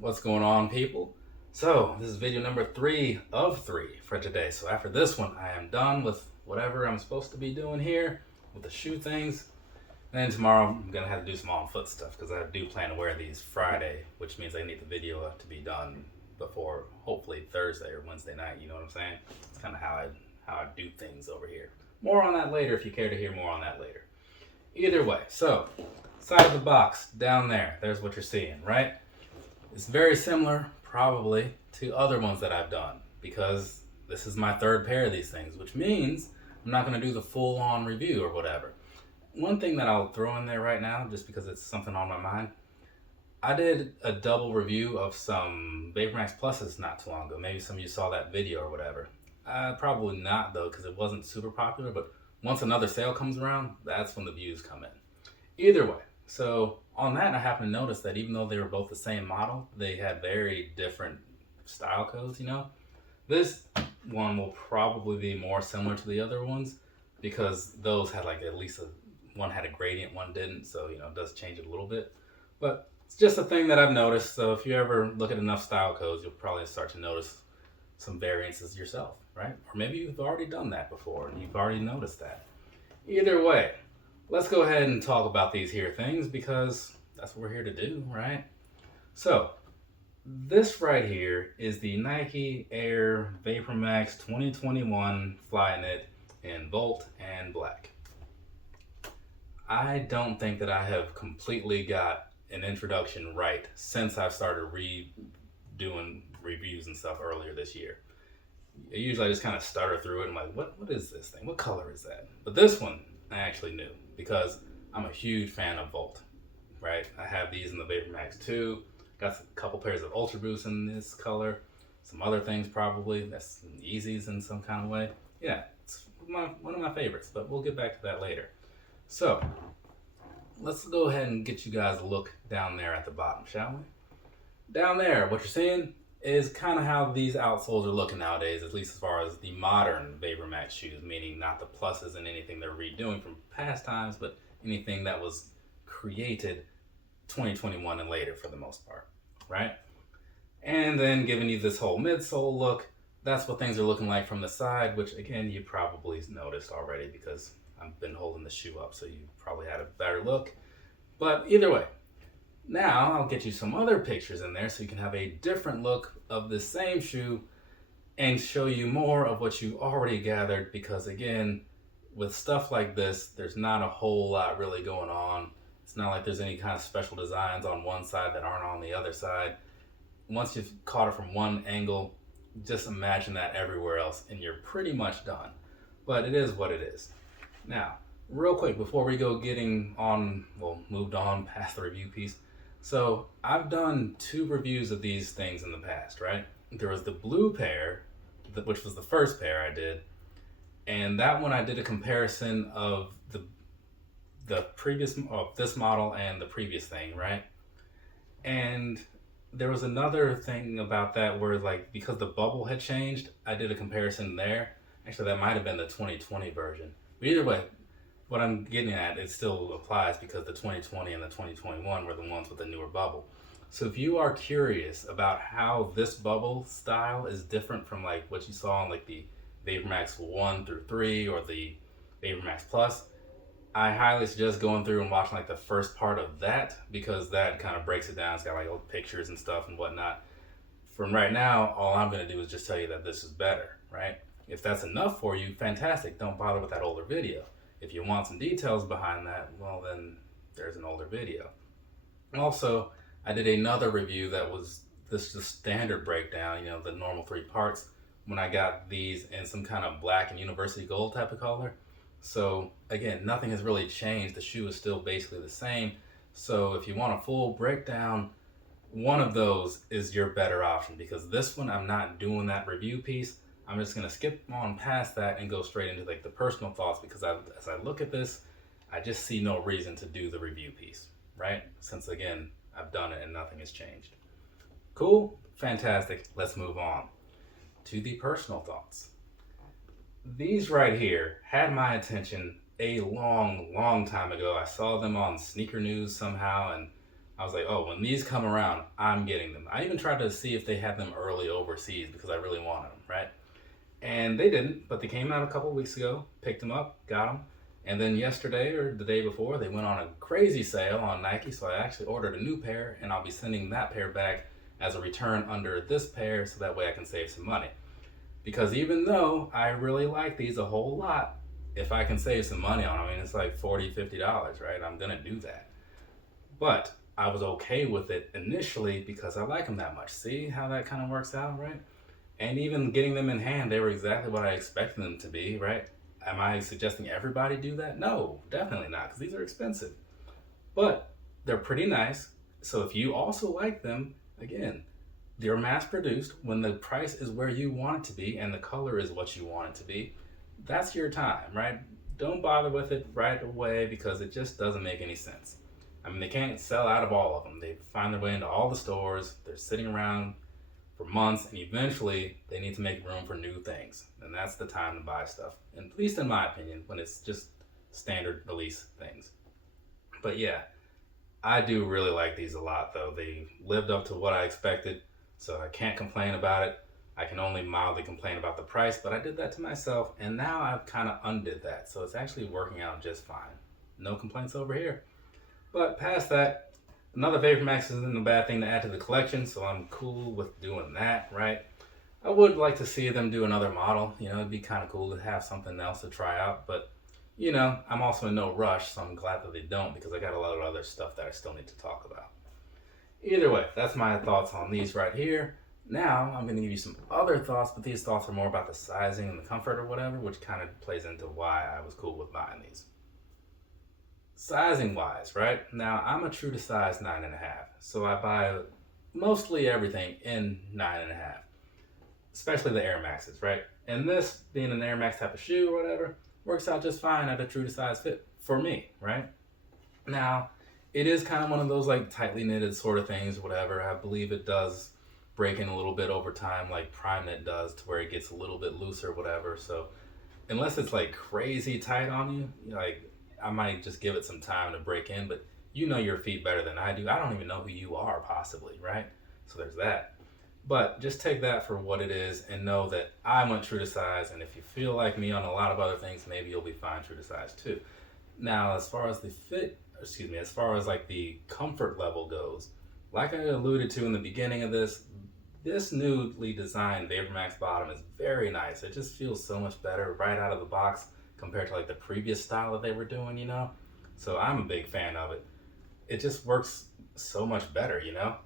What's going on, people? So this is video number 3 of 3 for today. So after this one, I am done with whatever I'm supposed to be doing here with the shoe things. And then tomorrow I'm gonna have to do some on foot stuff because I do plan to wear these Friday, which means I need the video to be done before hopefully Thursday or Wednesday night. You know what I'm saying? It's kind of how I do things over here. More on that later if you care to hear more on that later. Either way, so side of the box down there, there's what you're seeing, right? It's very similar, probably, to other ones that I've done because this is my third pair of these things, which means I'm not going to do the full-on review or whatever. One thing that I'll throw in there right now, just because it's something on my mind, I did a double review of some Vapormax Pluses not too long ago. Maybe some of you saw that video or whatever. Probably not, though, because it wasn't super popular, but once another sale comes around, that's when the views come in. Either way, so on that, I happened to notice that even though they were both the same model, they had very different style codes, you know? This one will probably be more similar to the other ones because those had like at least one had a gradient, one didn't, so you know, it does change it a little bit. But it's just a thing that I've noticed, so if you ever look at enough style codes, you'll probably start to notice some variances yourself, right? Or maybe you've already done that before and you've already noticed that. Either way, let's go ahead and talk about these here things because that's what we're here to do, right? So, this right here is the Nike Air Vapormax 2021 Flyknit in Volt and Black. I don't think that I have completely got an introduction right since I've started doing reviews and stuff earlier this year. Usually I just kind of stutter through it and I'm like, what is this thing? What color is that? But this one I actually knew because I'm a huge fan of Volt, right? I have these in the Vapormax 2. Got a couple pairs of Ultra Boosts in this color. Some other things probably. That's some Yeezys in some kind of way. Yeah, it's one of my favorites, but we'll get back to that later. So, let's go ahead and get you guys a look down there at the bottom, shall we? Down there, what you're seeing is kind of how these outsoles are looking nowadays, at least as far as the modern Vapormax shoes, meaning not the pluses and anything they're redoing from past times, but anything that was created 2021 and later for the most part, right? And then giving you this whole midsole look, that's what things are looking like from the side, which again, you probably noticed already because I've been holding the shoe up, so you probably had a better look. But either way, now I'll get you some other pictures in there so you can have a different look of the same shoe and show you more of what you already gathered because again, with stuff like this, there's not a whole lot really going on. It's not like there's any kind of special designs on one side that aren't on the other side. Once you've caught it from one angle, just imagine that everywhere else and you're pretty much done. But it is what it is. Now, real quick, before we go moved on past the review piece. So I've done 2 reviews of these things in the past, right? There was the blue pair, which was the first pair I did. And that one I did a comparison of the previous of this model and the previous thing, right? And there was another thing about that where like because the bubble had changed, I did a comparison there. Actually, that might have been the 2020 version. But either way, what I'm getting at, it still applies because the 2020 and the 2021 were the ones with the newer bubble. So if you are curious about how this bubble style is different from like what you saw on like the Vapormax 1 through 3 or the Vapormax Plus, I highly suggest going through and watching like the first part of that because that kind of breaks it down. It's got like old pictures and stuff and whatnot. From right now, all I'm going to do is just tell you that this is better, right? If that's enough for you, fantastic. Don't bother with that older video. If you want some details behind that, well then there's an older video. Also, I did another review that was the standard breakdown, you know, the normal 3 parts when I got these in some kind of black and university gold type of color. So again, nothing has really changed. The shoe is still basically the same. So if you want a full breakdown, one of those is your better option because this one, I'm not doing that review piece. I'm just going to skip on past that and go straight into like the personal thoughts because as I look at this, I just see no reason to do the review piece, right? Since again, I've done it and nothing has changed. Cool? Fantastic. Let's move on to the personal thoughts. These right here had my attention a long time ago. I saw them on Sneaker News somehow and I was like, oh, when these come around, I'm getting them. I even tried to see if they had them early overseas because I really wanted them, right? And they didn't, but they came out a couple weeks ago, picked them up, got them. And then yesterday or the day before, they went on a crazy sale on Nike. So I actually ordered a new pair, and I'll be sending that pair back as a return under this pair so that way I can save some money. Because even though I really like these a whole lot, if I can save some money on them, I mean, it's like $40, $50, right? I'm going to do that. But I was okay with it initially because I like them that much. See how that kind of works out, right? And even getting them in hand, they were exactly what I expected them to be, right? Am I suggesting everybody do that? No, definitely not, because these are expensive. But they're pretty nice. So if you also like them, again, they're mass produced. When the price is where you want it to be and the color is what you want it to be, that's your time, right? Don't bother with it right away because it just doesn't make any sense. I mean, they can't sell out of all of them. They find their way into all the stores. They're sitting around for months, and eventually they need to make room for new things. And that's the time to buy stuff. And at least in my opinion, when it's just standard release things. But yeah, I do really like these a lot though. They lived up to what I expected, so I can't complain about it. I can only mildly complain about the price, but I did that to myself, and now I've kind of undid that. So it's actually working out just fine. No complaints over here. But past that, another Vapormax isn't a bad thing to add to the collection, so I'm cool with doing that, right? I would like to see them do another model. You know, it'd be kind of cool to have something else to try out, but you know, I'm also in no rush, so I'm glad that they don't because I got a lot of other stuff that I still need to talk about. Either way, that's my thoughts on these right here. Now, I'm going to give you some other thoughts, but these thoughts are more about the sizing and the comfort or whatever, which kind of plays into why I was cool with buying these. Sizing wise, right? Now, I'm a true to size 9.5, so I buy mostly everything in 9.5, especially the Air Maxes, right? And this, being an Air Max type of shoe or whatever, works out just fine at a true to size fit for me, right? Now, it is kind of one of those like tightly knitted sort of things, whatever. I believe it does break in a little bit over time like Prime Knit does to where it gets a little bit looser, whatever. So unless it's like crazy tight on you, like I might just give it some time to break in, but you know your feet better than I do. I don't even know who you are possibly, right? So there's that. But just take that for what it is and know that I went true to size, and if you feel like me on a lot of other things, maybe you'll be fine true to size too. Now, as far as the fit, as far as like the comfort level goes, like I alluded to in the beginning of this newly designed Vapormax bottom is very nice. It just feels so much better right out of the box compared to like the previous style that they were doing, you know? So I'm a big fan of it. It just works so much better, you know?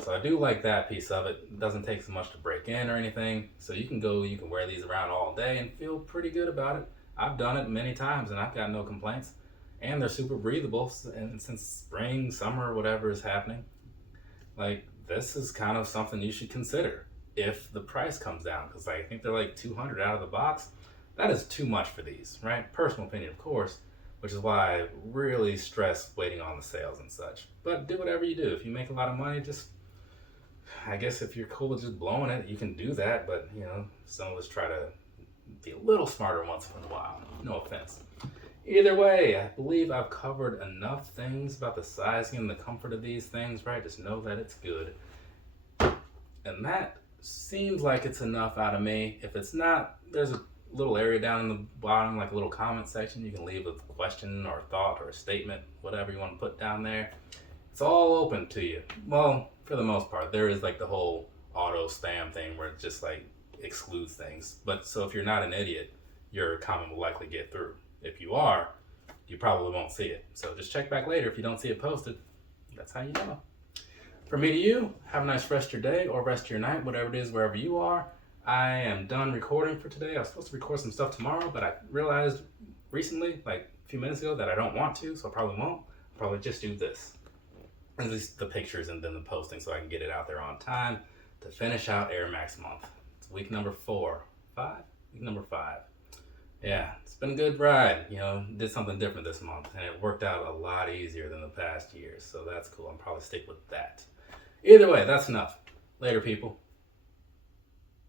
So I do like that piece of it. It doesn't take so much to break in or anything. So you can wear these around all day and feel pretty good about it. I've done it many times and I've got no complaints. And they're super breathable. And since spring, summer, whatever is happening, like this is kind of something you should consider if the price comes down. Because I think they're like $200 out of the box. That is too much for these, right? Personal opinion, of course. Which is why I really stress waiting on the sales and such. But do whatever you do. If you make a lot of money, I guess if you're cool with just blowing it, you can do that, but you know, some of us try to be a little smarter once in a while. No offense. Either way, I believe I've covered enough things about the sizing and the comfort of these things, right? Just know that it's good. And that seems like it's enough out of me. If it's not, there's a little area down in the bottom, like a little comment section. You can leave a question or a thought or a statement, whatever you want to put down there. It's all open to you. Well, for the most part, there is like the whole auto spam thing where it just like excludes things. But so if you're not an idiot, your comment will likely get through. If you are, you probably won't see it. So just check back later if you don't see it posted. That's how you know. From me to you, have a nice rest of your day or rest of your night, whatever it is, wherever you are. I am done recording for today. I was supposed to record some stuff tomorrow, but I realized recently, like a few minutes ago, that I don't want to, so I probably won't. I'll probably just do this. At least the pictures and then the posting so I can get it out there on time to finish out Air Max month. It's week number 5. Yeah, it's been a good ride. You know, did something different this month and it worked out a lot easier than the past years. So that's cool. I'll probably stick with that. Either way, that's enough. Later, people.